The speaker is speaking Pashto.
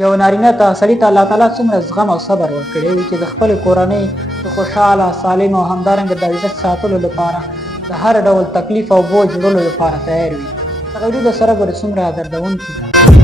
یو نارینه ته سړي ته الله تعالی څومره زغم او صبر ورکړی وي چې د خپلې کورنۍ د خوشحاله سالم او همدارنګه د عزت ساتلو لپاره د هر ډول تکلیف او بوج وړلو لپاره تیار وي. دغه ویډیو د سره ګورې څومره دردونکې ده.